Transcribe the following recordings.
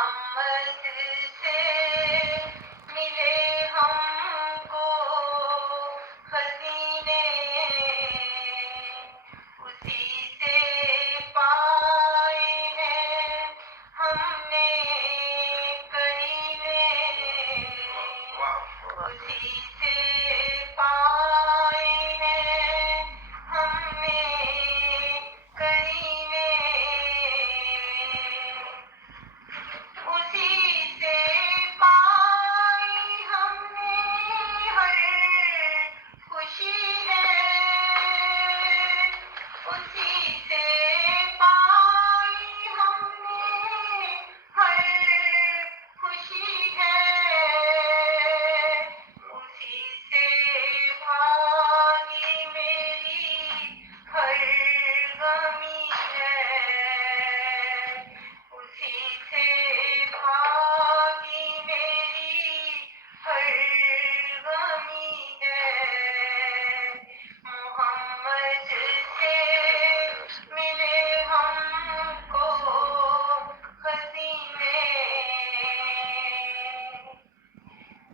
मोहम्मद से मिले हमको खज़ीने, उसी से पाए हैं हमने करीने, उसी से पाए हैं हमने करीने, उसी से पाई हमने हर खुशी है, उसी से पाई हमने हर खुशी है, उसी से भागी मेरी हर गमी है, उसी से भागी मेरी हर गमी है। मोहम्मद से मिले हमको खज़ीने,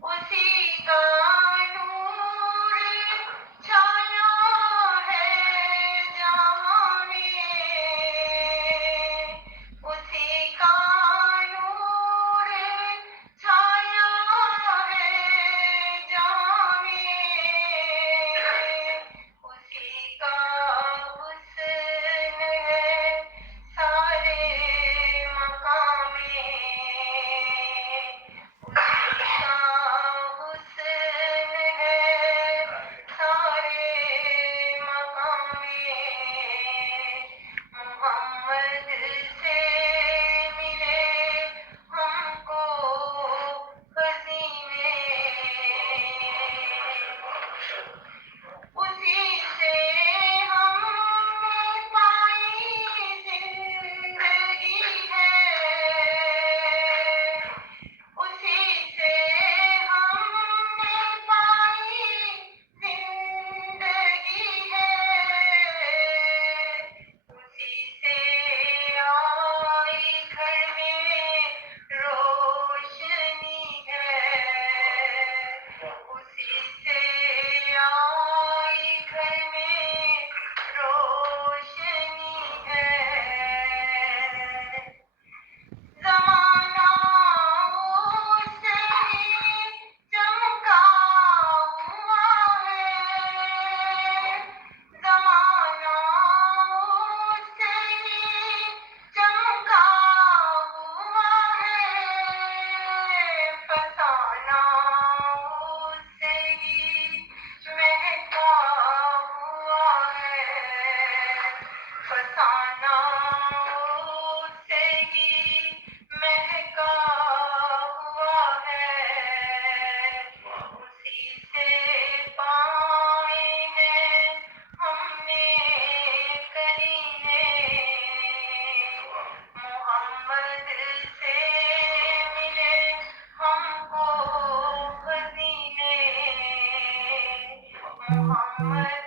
उसी का नूर छाया है जहां में, उसी का नूर छाया है जहां में, उसी का हुस्न है सारे मकाम में, उसी का हुस्न है सारे मकाम में। मोहम्मद से मिले हमको खज़ीने, उसी से हमने पाई जिंदगी है, उसी से हमने पाई जिंदगी है, उसी से आई घर में रोशनी है, उसी से आई घर में रोशनी है। ज़माना उससे ही चमका हुआ है, ज़माना उससे ही चमका हुआ है, फसाना उससे ही महका हुआ है, फसाना उससे ही महका हुआ है, उसी से पाए हैं हमने करीने। मोहम्मद से मिले हमको खज़ीने, मोहम्मद